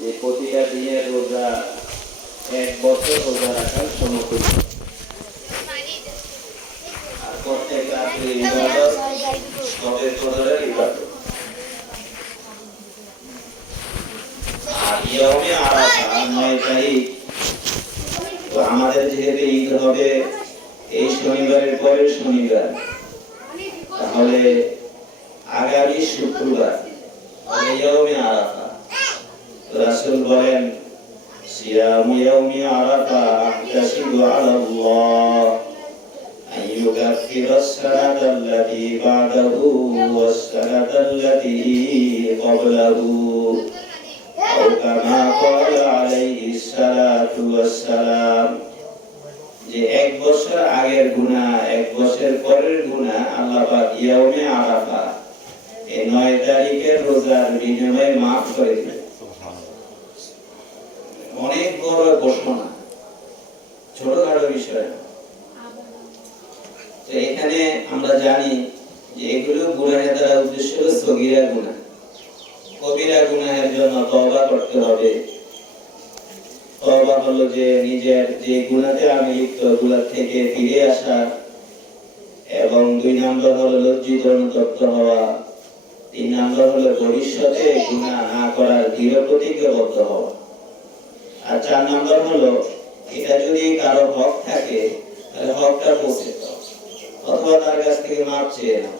যে প্রতিটা দিনের রোজা 1 বছর রোজা রাখার সমতুল্য। আর প্রত্যেক রাত্রে ইবাদত সবে কদরের ইবাদত। আর ইয়াউমে আরাফা 9 তারিখ, তো আমাদের যেহেতু ঈদ হবে এই শনিবারের পরের শনিবার, তাহলে আগামী শুক্রবার ইয়াউমে আরাফা। রাসূল বলেন, সিয়ামু ইয়াউমি আরাফা আহতাসিবু আলাল্লাহ আন ইউকাফিরাস সানাতাল্লাতী বা'দাহু ওয়াস সানাতাল্লাতী ক্বাবলাহু আও কামা ক্বালা আলাইহিস সালাতু ওয়াস সালাম। যে 1 বছর আগের গুনাহ, 1 বছর পরের গুনাহ আল্লাহ পাক ইয়াউমে আরাফা এই 9 তারিখের রোজার বিনিময়ে মাফ করে দিবেন। অনেক বড় ঘোষণা, ছোটখাটো বিষয়। তো এখানে আমরা জানি যে এগুলো গুনাহের দ্বারা উদ্দেশ্য হলো সগীরা গুনাহ। কবিরা গুনাহের জন্য তওবা করতে হবে। তওবা হলো যে নিজের যে গুনাহতে আমি লিপ্ত গুনাহ থেকে ফিরে আসা, এবং 2 নম্বর হলো লজ্জিত অনুতপ্ত হওয়া, 3 নম্বর হলো ভবিষ্যতে গুনাহ না করার দৃঢ় প্রতিজ্ঞাবদ্ধ হওয়া, আর 4 নম্বর হলো এটা যদি কারো হক থাকে তাহলে হকটা পৌঁছে দাও অথবা তার কাছ থেকে মাপ চেয়ে নাও।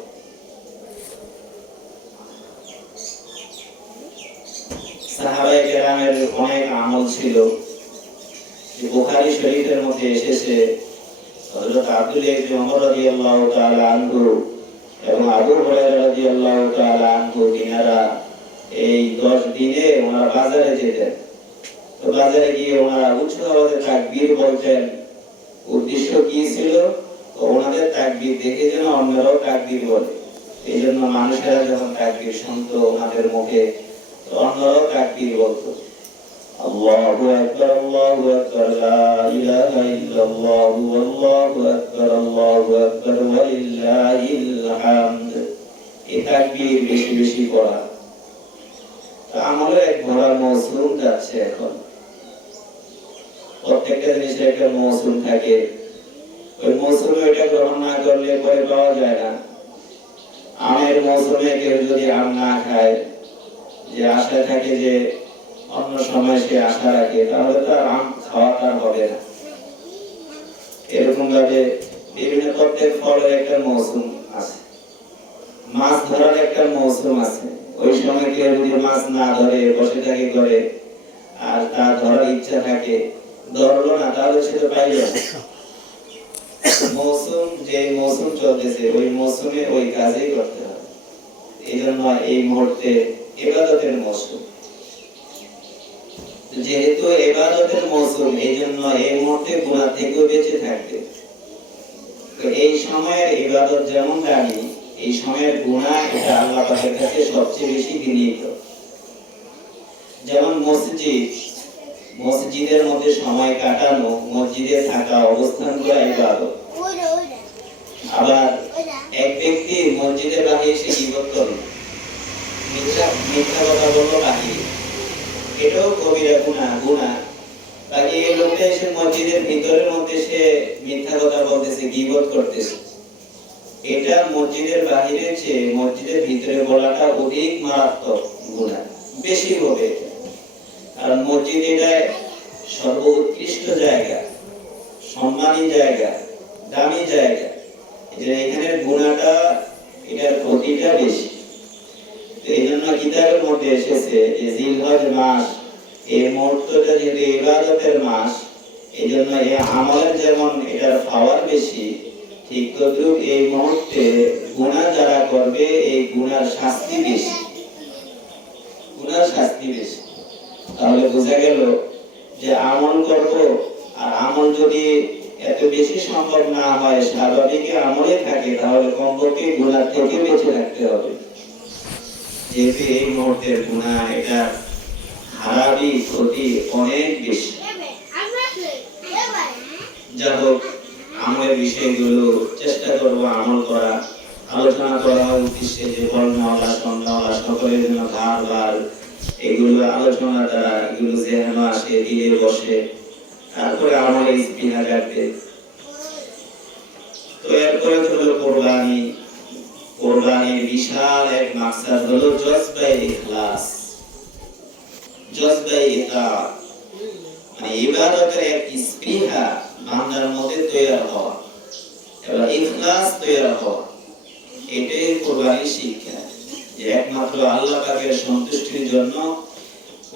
সাহাবায়ে কেরামের অনেক আমল ছিল। বুখারী শরীফের মধ্যে এসেছে হযরত আব্দুল্লাহ ইবনে ওমর রাদিয়াল্লাহু তাআলা আনহু এবং আবু হুরায়রা রাদিয়াল্লাহু তাআলা আনহু তিনারা এই 10 দিনে ওনারা বাজারে যেতেন। তো বাজারে গিয়ে ওনারা উচ্চ আওয়াজে তাকবীর বলতেন। উদ্দেশ্য কি ছিল? ওনাদের তাকবীর দেখে যেন অন্যরাও তাকবীর বলে। এই জন্য মানুষেরা যখন তাকবীর শুনতো ওনাদের মুখে, তো অন্যরাও তাকবীর বলতো। আল্লাহু আকবার, আল্লাহু আকবার, লা ইলাহা ইল্লাল্লাহ, আল্লাহু আকবার, আল্লাহু আকবার, ওয়া লিল্লাহিল হামদ। এই তাকবীর বেশি বেশি পড়া। তো আমাদের এক ভরা মৌসুম যাচ্ছে এখন। প্রত্যেকটা জিনিসের একটা মৌসুম থাকে। ওই মৌসুমে এটা গ্রহণ না করলে পরে পাওয়া যায় না। আমের মৌসুমে কেউ যদি আম না খায়, যে আশা থাকে যে অন্য সময় সে আশা রাখে, তাহলে তো আম খাওয়াটা হবে না। এরকম ভাবে বিভিন্ন প্রত্যেক ফলের একটা মৌসুম আছে। মাছ ধরার একটা মৌসুম আছে। ওই সময় কেউ যদি মাছ না ধরে বসে থাকে করে, আর তার ধরার ইচ্ছা থাকে, ধরলো না, তাহলে সে তো পাইবে না। মৌসুম যে মৌসুম চলতেছে ওই মৌসুমে ওই কাজই করতে হবে। এই জন্য এই মুহূর্তে ইবাদতের মৌসুম। যেহেতু ইবাদতের মৌসুম, এই জন্য এই মুহূর্তে গুনাহ থেকে বেঁচে থাকতে। তো এই সময়ের ইবাদত যেমন দামি, এই সময়ের গুনাহ এটা আল্লাহ পাকের কাছে সবচেয়ে বেশি ঘৃণিত। যেমন মসজিদের মধ্যে সময় কাটানো, মসজিদে থাকা, অবস্থান করা ইবাদত। আবার এক ব্যক্তি মসজিদের বাহিরে এসে গীবত করল, মিথ্যা কথা বলল বাহিরে, এটাও কবিরা গুনাহ। বাকি এই লোকটা এসে মসজিদের ভিতরের মধ্যে সে মিথ্যা কথা বলতেছে, গীবত করতেছে, এটা মসজিদের বাহিরে চেয়ে মসজিদের ভিতরে বলাটা অধিক মারাত্মক গুনাহ, বেশি হবে। কারণ মসজিদ এটা সর্বোৎকৃষ্ট জায়গা, সম্মানী জায়গা, দামি জায়গা। এখানে গুনাহটা, এটার ক্ষতিটা বেশি। এই জন্য কিতাবের মধ্যে এসেছে যে জিলহজ মাস, এই মুহূর্তটা যেহেতু ইবাদতের মাস, এই জন্য এই আমলের যেমন এটার পাওয়ার বেশি, ঠিক তদ্রুপ এই মুহূর্তে গুনাহ যারা করবে এই গুনার শাস্তি বেশি, গুনার শাস্তি বেশি। তাহলে বোঝা গেল যে আমল করব, আর আমল যদি এত বেশি সম্ভব না হয়, স্বাভাবিক আমলে থাকে, তাহলে কমপক্ষে গুনাহ থেকে বেঁচে থাকতে হবে। যেহেতু এই মুহূর্তের গুনাহ এটা হারাবি ক্ষতি অনেক বেশি। যা হোক, আমলের বিষয়গুলো চেষ্টা করবো আমল করা, আলোচনা করা উদ্দেশ্যে যে বর্ণমালা, সন্ধ্যামালা সকলের জন্য ভার এগুলো এগুলো আলোচনা দ্বারা এগুলো যেন আসে দিলে বসে, তারপরে আমাদের স্পিনা কাটবে। তো এরপরে হলো কোরবানি। কোরবানির বিশাল এক মাকসাদ হলো জজবায়ে ইখলাস, জজবায়ে ইতাআত, মানে ইবাদতের এক স্পৃহা বান্দার মধ্যে তৈরি হওয়া এবং ইখলাস তৈরি হওয়া। এটাই কোরবানির শিক্ষা, যে একমাত্র আল্লাহ পাকের সন্তুষ্টির জন্য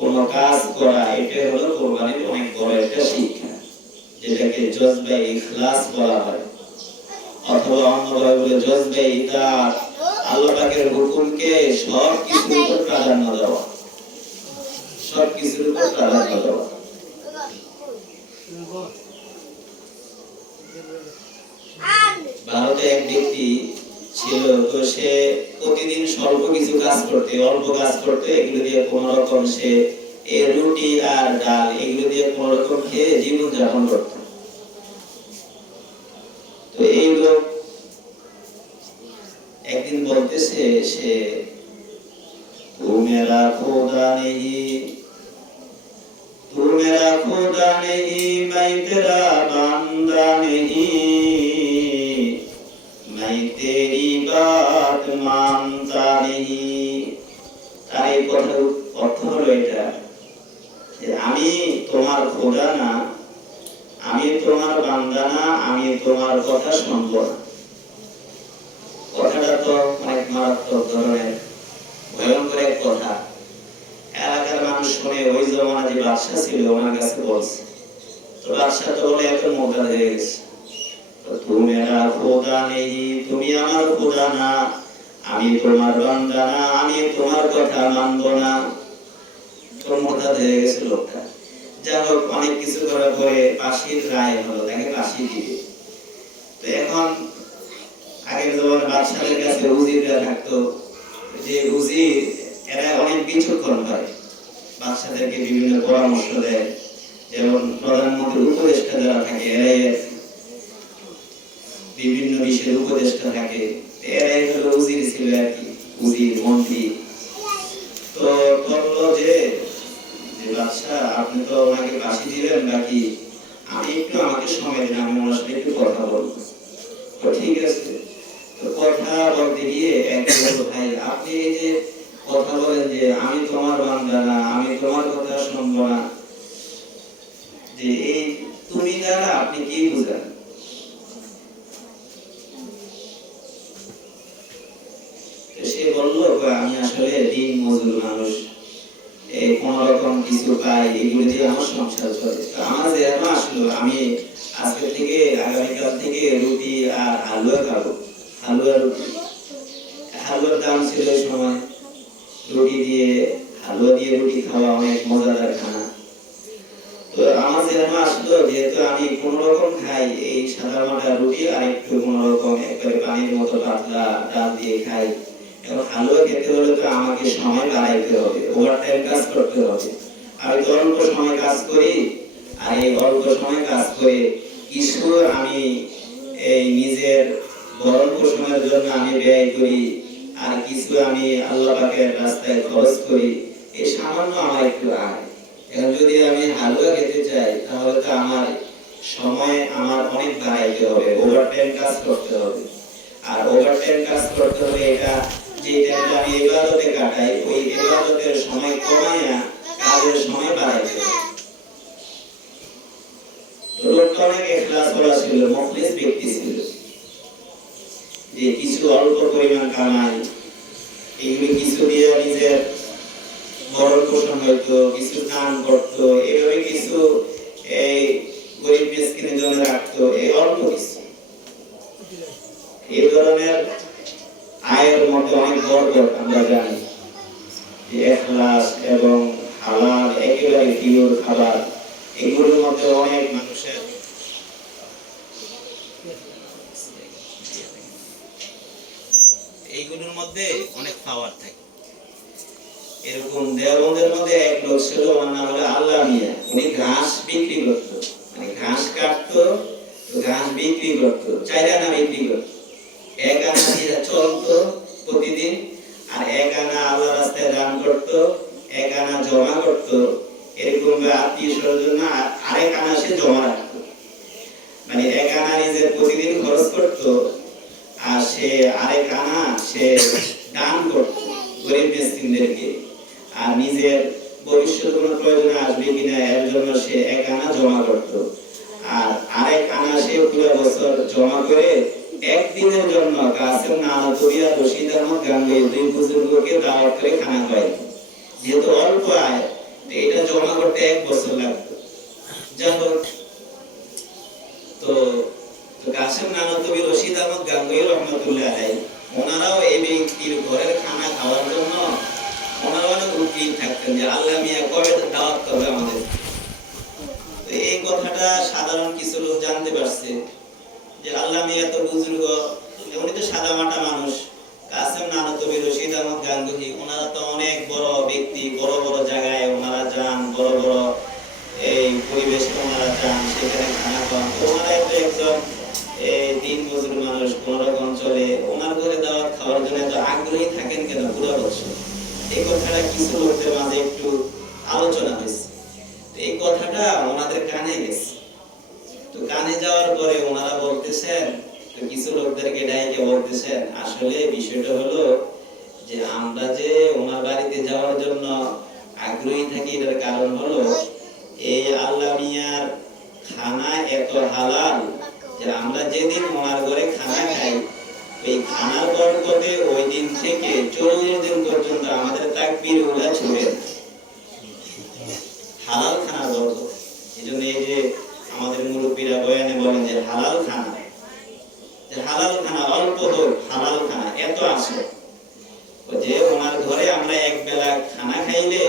কোন কাজ করা, এটাই হলো কোরবানির অনেক বড় একটা শিক্ষা, যেটাকে জজবায়ে ইখলাস বলা হয়। অথবা অন্যভাবে বলে জজবায়ে ইতাআত, আল্লাহ পাকের হুকুমকে সব কিছুর উপর প্রাধান্য দেওয়া, সব কিছুর উপর প্রাধান্য দেওয়া। ভারতে এক ব্যক্তি ছিল, তো সে প্রতিদিন স্বল্প কিছু কাজ করতে, অল্প কাজ করতে, এগুলো দিয়ে কোন রকম সে রুটি আর ডাল এগুলো দিয়ে কোন রকম খেয়ে জীবন যাপন করত। তো এই লোক একদিন বলতেছে, সে তু মেরা খোদা নেহি, तू मेरा खुदा नहीं, मैं तेरा बंदा नहीं, मैं तेरी बात मानता नहीं। তার এই কথার অর্থ হলো এটা, যে আমি তোমার খোদা না, আমি তোমার বান্দা না, আমি তোমার কথা শুনবো না। কথাটা তো অনেক মারাত্মক ধরনের, ভয়ঙ্কর এক কথা। এলাকার মানুষ শুনে, ওই জমানা যে বাদশা ছিল ওনার কাছে বলছে, তো বাদশা তো বলে এত মোটা হয়ে গেছে, তো তুমি মেরা খোদা নেই, তুমি আমার খোদা না, আমি তোমার বান্দা না, আমি তোমার কথা মানবো না। তো মোটা হয়ে গেছে লোকটা। যা হোক, অনেক কিছু করার পরে ফাঁসির রায় হলো, তাকে ফাঁসি দিবে। তো এখন আগের জমানার বাদশাদের কাছে উজিররা থাকতো, যে উজির এরা অনেক বিচক্ষণ হয়, বাচ্চাদেরকে বিভিন্ন পরামর্শ দেয়। যেমন প্রধানমন্ত্রীর উপদেষ্টা যারা থাকে, এরাই বিভিন্ন বিষয়ের উপদেষ্টা থাকে, এরাই হলো উজির ছিল আর কি, উজির মন্ত্রী। তো বললো যে বাদশা, আপনি তো ওনাকে ফাঁসি দিলেন, বাকি আমি একটু, আমাকে সময় দিন, আমি ওনার সাথে একটু কথা বলবো। তো ঠিক আছে। তো কথা বলতে গিয়ে এক বলল, ভাই আপনি এই যে কথা বলেন যে আমি তোমার বান্দা না, আমি তোমার কথা শুনবো না, যে এই তুমি দ্বারা আপনি কি বুঝেন? সে বলল, আমি আসলে দিন মজুর মানুষ, এই কোন রকম কিছু পাই, এগুলো দিয়ে আমার সংসার চলে। আমার যেন আসলো, আমি আজকে থেকে, আগামীকাল থেকে রুটি আর হালুয়া খাবো, হালুয়া রুটি। হালুয়ার দাম ছিল ওই সময়, রুটি দিয়ে, হালুয়া দিয়ে রুটি খাওয়া অনেক মজাদার খানা। তো আমার যেন আসলো, যেহেতু আমি কোন রকম খাই এই সাদা মাটা রুটি আর একটু কোন রকম একবারে পানির মতো পাতলা ডাল দিয়ে খাই, এবং হালুয়া খেতে হলে তো আমাকে সময় বাড়াইতে হবে, ওভার টাইম কাজ করতে হবে। আমি তো অল্প সময় কাজ করি, আর এই অল্প সময় কাজ করে কিছু আমি এই নিজের ভরণ পোষণের জন্য আমি ব্যয় করি, আর কিছু আমি আল্লাহ পাকের রাস্তায় খরচ করি, এই সামান্য আমার একটু আয়। এখন যদি আমি হালুয়া খেতে চাই, তাহলে তো আমার সময় আমার অনেক বাড়াইতে হবে, ওভারটাইম কাজ করতে হবে। আর ওভারটাইম কাজ করতে হলে এটা যে টাইমটা আমি ইবাদতে কাটাই, ওই ইবাদতের সময় কমাইয়া কাজের সময় বাড়াইতে হবে। তো লোকটা অনেক ইখলাস করা ছিল, মুখলিস ব্যক্তি ছিল, যে কিছু অল্প পরিমাণ কামাই, এগুলো কিছু দিয়ে নিজের ভরণ পোষণ হইতো, কিছু দান করতো, এভাবে কিছু এই গরিব মিসকিনের জন্য রাখতো, এই অল্প কিছু। এই ধরনের আয়ের মধ্যে অনেক বরকত আমরা জানি, যে ইখলাস এবং হালাল একেবারে পিওর খাবার, এগুলোর মধ্যে অনেক মানুষের এইগুলোর মধ্যে অনেক পাওয়ার থাকে। এরকম দেওবন্দের মধ্যে এক লোক ছিল, ওনার নাম হলো আল্লাহ মিয়া। উনি ঘাস বিক্রি করতো, মানে ঘাস কাটতো, ঘাস বিক্রি করতো, 4 আনা বিক্রি করতো। 1 আনা দিয়ে চলতো প্রতিদিন, আর 1 আনা আল্লাহ রাস্তায় দান করতো, এক আনা জমা করতো, এরকম আত্মীয় স্বজন আরেক আনা সে জমা রাখতো। মানে এক আনা নিজের প্রতিদিন খরচ করতো, আর সে আরেক আনা সে দান করতো গরিব মিসকিনদেরকে, আর নিজের ভবিষ্যৎ কোনো প্রয়োজনে আসবে কিনা এর জন্য সে এক আনা জমা করতো। আর আরেক আনা সে পুরো বছর জমা করে একদিনের জন্য কাসেম নানতবী আর রশিদ আহমদ গাঙ্গুহি দুই বুজুর্গকে দাওয়াত করে খানা খাওয়ায়। যেহেতু অল্প আয়, এটা জমা করতে এক বছর লাগতো। যাই হোক, তো কাসেম নানতবী রশিদ আহমদ গাঙ্গুহি রহমতুল্লাহ আলাইহি ওনারাও এই ব্যক্তির ঘরের খানা খাওয়ার জন্য ওনারা অনেক উদ্গ্রীব থাকতেন যে আল্লাহ মিয়া কবে দাওয়াত করবে আমাদের। এই কথাটা সাধারণ কিছু লোক জানতে পারছে যে আল্লাহ মিয়া তো বুজুর্গ, উনি তো সাদা মাটা মানুষ। কাসেম নানতবী রশিদ আহমদ গাঙ্গুহি ওনারা তো অনেক বড় ব্যক্তি, বড় বড় জায়গায় ওনারা যান, বড় বড় এই পরিবেশে ওনারা যান, সেখানে খানা খান। ওনারা তো একজন দিন মজুর মানুষ, কোন অঞ্চলে ওনার ঘরে দাওয়াত খাওয়ার জন্য এত আগ্রহী থাকেন কেন পুরো বছর? এই কথাটা কিছু লোকদের মাঝে একটু আলোচনা হয়েছে। এই কথাটা ওনাদের কানে গেছে। তো কানে যাওয়ার পরে ওনারা বলতেছেন, তো কিছু লোকদেরকে ডাইকে বলতেছেন, আসলে বিষয়টা হলো যে আমরা যে ওনার বাড়িতে যাওয়ার জন্য আগ্রহী থাকি এটার কারণ হলো এই আল্লাহ মিয়ার খানা এত হালাল যে আমরা যেদিন ওনার ঘরে খানা খাই, এই খানার বরকতে ওই দিন থেকে 40 দিন পর্যন্ত আমাদের তাকবীর উলা ছুটে হালাল খানার বরকত। এজন্য এই যে আমাদের মুরব্বীরা বয়ানে বলেন যে হালাল খানা, যে হালাল খানা অল্প হোক, হালাল খানা এত আসে যে ওনার ঘরে আমরা এক বেলা খানা খাইলে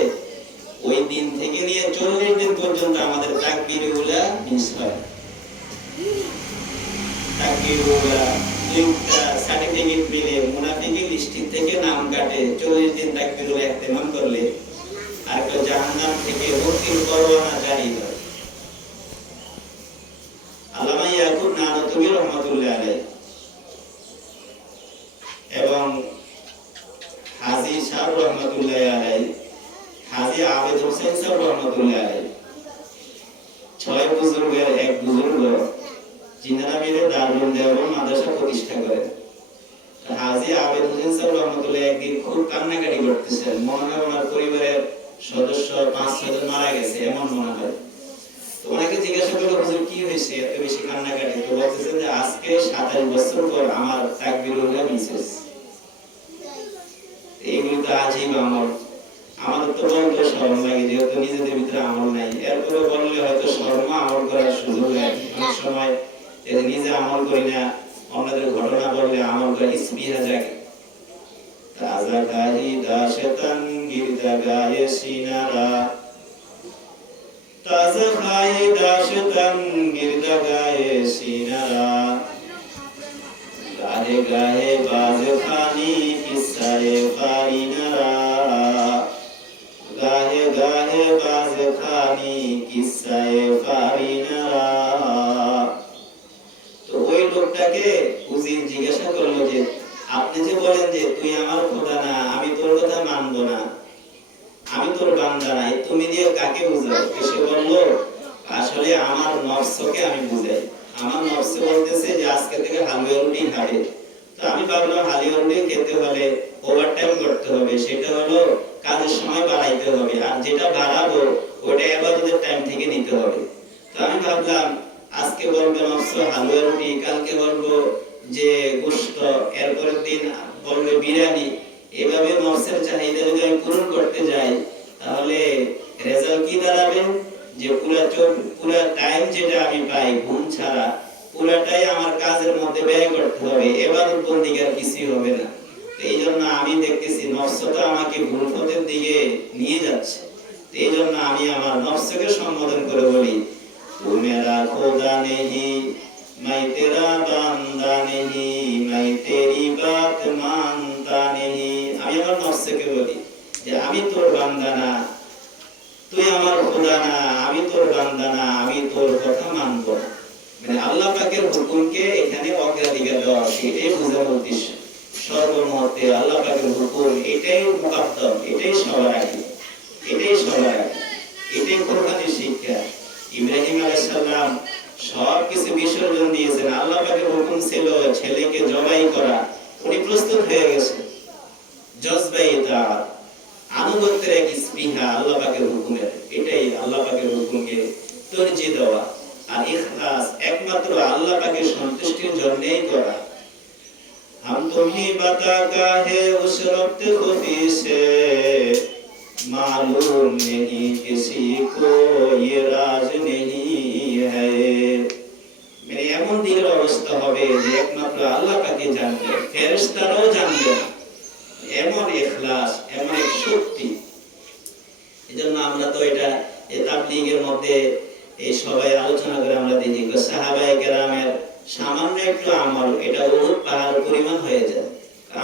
ওই দিন থেকে নিয়ে 40 দিন পর্যন্ত আমাদের তাকবীর উলা মিস হয়। তাকবীর উলা দুইটা সার্টিফিকেট পেলে মুনাফিকি লিস্ট থেকে নাম কাটে, 40 দিন তাকবীর উলা ইহতিমাম করলে আর কেউ জাহান্নাম থেকে মুক্তির পরোয়ানা জারি হয়। আল্লামা ইয়াকুব নানতবী রহমাতুল্লাহ আলাইহি এবং হাজী শাহ রহমাতুল্লাহ আলাইহি, হাজী আবেদ হোসেন সাহেব রহমাতুল্লাহ আলাইহি, 6 বুজুর্গের এক বুজুর্গ যিনারা মিলে দারুল দেওবন্দ মাদ্রাসা প্রতিষ্ঠা করেন। হাজী আবেদ হোসেন সাহেব রহমাতুল্লাহ একদিন খুব কান্নাকাটি করতেছেন, মনে হয় ওনার পরিবারের সদস্য 5-6 জন মারা গেছে এমন মনে হয়। তো ওনাকে জিজ্ঞাসা করলো, হুজুর কি হয়েছে এত বেশি কান্নাকাটি? তো বলতেছেন যে আজকে 27 বছর পর আমার তাকবীর উলা মিস হয়েছে। এইগুলো তো আজীব আমল। আমাদের তো বলতে শরম লাগে, যেহেতু নিজেদের ভিতরে আমল নাই। এরপরে বললে হয়তো শরম আমল করার সুযোগ হয়। অনেক সময় নিজে আমল করি না, অন্যদের ঘটনা বললে আমল করার স্পৃহা জাগে। তাজা গাহি দাশেতান গিরদা গায়ে সিনারা, তাজা গাহি দাশেতান গিরদা গায়ে সিনারা, গাহে গাহে বাজ খানি কিসায়ে ফারিনারা, গাহে গাহে বাজ খানি কিসায়ে ফারিনারা। তো ওই লোকটাকে উজির জিজ্ঞাসা করলো যে আপনি যে বলেন যে তুই আমার খোদা না, আমি তোর কথা মানবো না, আমি তোর বান্দা না, তুমি দিয়ে কাকে বুঝাও? সে বললো আসলে আমার নফসকে আমি বুঝাই। আমার নফস বলতেছে যে আজকে থেকে হালুয়া রুটি খাবে। তো আমি ভাবলাম হালুয়া রুটি খেতে হলে ওভারটাইম করতে হবে, সেটা হলো কাজের সময় বাড়াইতে হবে, আর যেটা বাড়াবো ওটা ইবাদতের টাইম থেকে নিতে হবে। তো আমি ভাবলাম আজকে বলবো নফস হালুয়া রুটি, কালকে বলবো যে গোশত, এরপরের দিন বলবে বিরিয়ানি। এভাবে নফসের চাহিদা যদি আমি পূরণ করতে যাই তাহলে রেজাল্ট কি দাঁড়াবে? যে পুরো টাইম যেটা আমি পাই ঘুম ছাড়া পুরোটাই আমার কাজের মধ্যে ব্যয় করতে হবে, ইবাদত বন্দেগী কিছুই হবে না। এই জন্য আমি দেখতেছি নফসটা আমাকে ভুল পথের দিকে নিয়ে যাচ্ছে। এই জন্য আমি আমার নফসকে সম্বোধন করে বলি, তু মেরা খোদা নেহি मैं तेरा बांदा नहीं, मैं तेरी बात मानता नहीं। আমি আমার নফসকে বলি যে আমি তোর বান্দা না, তুই আমার খোদা না, আমি তোর বান্দা না, আমি তোর কথা মানব না। মানে আল্লাহ পাকের হুকুমকে এখানে অগ্রাধিকার দেওয়া, এটাই বোঝার উদ্দেশ্য। সর্বমুহূর্তে আল্লাহ পাকের হুকুম এটাই মুকাদ্দম, এটাই সবার আগে। এটাই সবার আগে, এটাই কোরবানির শিক্ষা। ইব্রাহিম আলাইহিস সালাম সব কিছু বিসর্জন দিয়েছেন, আল্লাহ পাকের হুকুম ছিল ছেলেকে জবাই করা, উনি প্রস্তুত হয়ে গেছেন। জজবাই তাআত, আনুগত্যের এক স্পৃহা আল্লাহ পাকের হুকুমের, এটাই আল্লাহ পাকের হুকুমকে তরজি দেওয়া। আর ইখলাস একমাত্র আল্লাহ পাকের সন্তুষ্টির জন্যই করা। हम तुम्हें बता काहे उस रब्त खुदी से मालूम नहीं किसी को ये राज नहीं है। मेरे এমন দিনের অবস্থা হবে যে একমাত্র আল্লাহ পাকই জানবেন, ফেরেশতারাও জানবেন। এমন ইখলাস, এমন এক শক্তি। এজন্য আমরা তো এটা তাবলীগের মধ্যে এই সবাই আলোচনা করে আমরা দেখি সাহাবায়ে কেরামের সামান্য একটু আমল এটা বহুত পাহাড় পরিমাণ হয়ে যায়।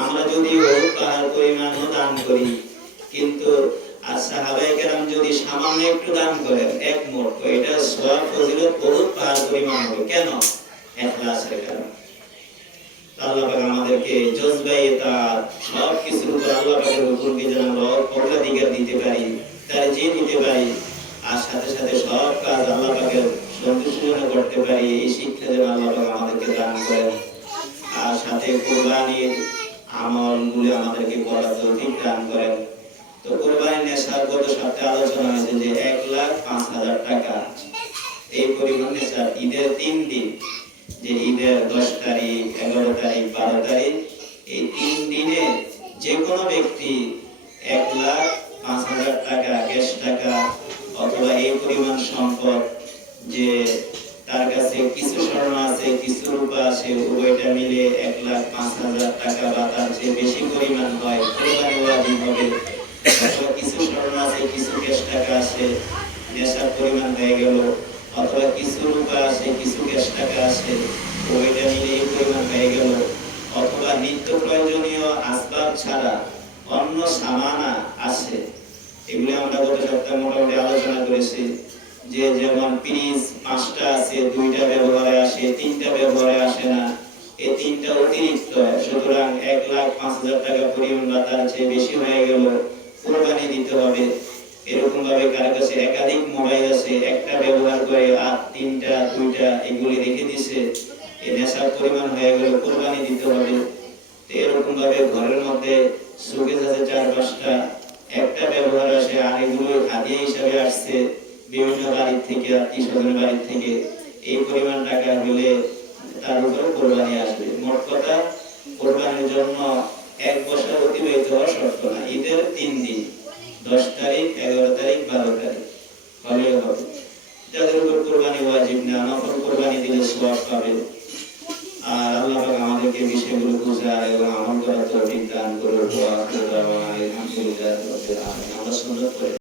আমরা যদি বহুত পাহাড় পরিমাণ দান করি, কিন্তু আর সাহাবায়ে কেরাম যদি সামান্য একটু দান করেন এক মুঠ, এটা সওয়াব ফজিলত বহুত পাহাড় পরিমাণ হবে। কেন? ইখলাসের কারণে। আল্লাহ পাক আমাদেরকে জজবায়ে তাআত সব কিছুর উপর আল্লাহ পাকের হুকুমকে যেন আমরা অগ্রাধিকার দিতে পারি, তারজিহ দিতে পারি, আর সাথে সাথে সব কাজ আল্লাহ পাকের সন্তুষ্টির জন্য করতে পারি, এই শিক্ষা যেন আল্লাহ পাক আমাদেরকে দান করেন। আর সাথে কুরবানির আমলগুলো আমাদেরকে করার তৌফিক দান করেন। তো কুরবানির নেশার গত সপ্তাহে আলোচনা হয়েছে যে 1,05,000 টাকা এই পরিমাণ নেশা ঈদের 3 দিন, যে ঈদের 10 তারিখ, 11 তারিখ, 12 তারিখ, এই 3 দিনে যে কোনো ব্যক্তি 1,05,000 টাকা ক্যাশ টাকা অথবা এই পরিমাণ সম্পদ, যে তার কাছে কিছু স্বর্ণ আছে, কিছু রূপা আছে, উভয়টা মিলে 1,05,000 টাকা বা তার চেয়ে বেশি পরিমাণ হয়, কুরবানি ওয়াজিব হবে। অথবা কিছু স্বর্ণ আছে, কিছু ক্যাশ টাকা আছে, নেশার পরিমাণ হয়ে গেল, অথবা কিছু রূপা আছে, কিছু ক্যাশ টাকা আছে, উভয়টা মিলে এই পরিমাণ হয়ে গেল, অথবা নিত্য প্রয়োজনীয় আসবাব ছাড়া অন্য সামানা আছে। এগুলো আমরা গত সপ্তাহে মোটামুটি আলোচনা করেছি, যে যেমন ফ্রিজ 5টা আছে, 2টা ব্যবহারে আসে, 3টা ব্যবহারে আসে না, এই 3টা অতিরিক্ত। সুতরাং 1,05,000 টাকা পরিমাণ বা তার চেয়ে বেশি হয়ে গেল, কুরবানি দিতে হবে। এরকম ভাবে কার কাছে একাধিক মোবাইল আছে, একটা ব্যবহার করে আর 3টা 2টা এগুলি রেখে দিছে, এই নেশার পরিমাণ হয়ে গেল, কুরবানি দিতে হবে। তো এরকম ভাবে ঘরের মধ্যে সুকেস আছে 4-5টা, একটা ব্যবহার আসে, আর এগুলো হাদিয়া হিসাবে আসছে বিভিন্ন বাড়ি থেকে, আত্মীয় স্বজনের বাড়ি থেকে, এই পরিমাণ টাকা হলে তার উপর কোরবানি আসবে। মোট কথা কোরবানির জন্য 1 বছর অতিবাহিত হওয়া শর্ত না, ঈদের 3 দিন, 10 তারিখ, 11 তারিখ, 12 তারিখ হলে হবে। যাদের উপর কোরবানি ওয়াজিব না, নফল কোরবানি দিলে সওয়াব পাবে। আর আল্লাহ পাক আমাদেরকে বিষয়গুলো বুঝার এবং আমল করার তৌফিক দান করুন। আলহামদুলিল্লাহ রাব্বিল আলামিন। আমরা সুন্নাত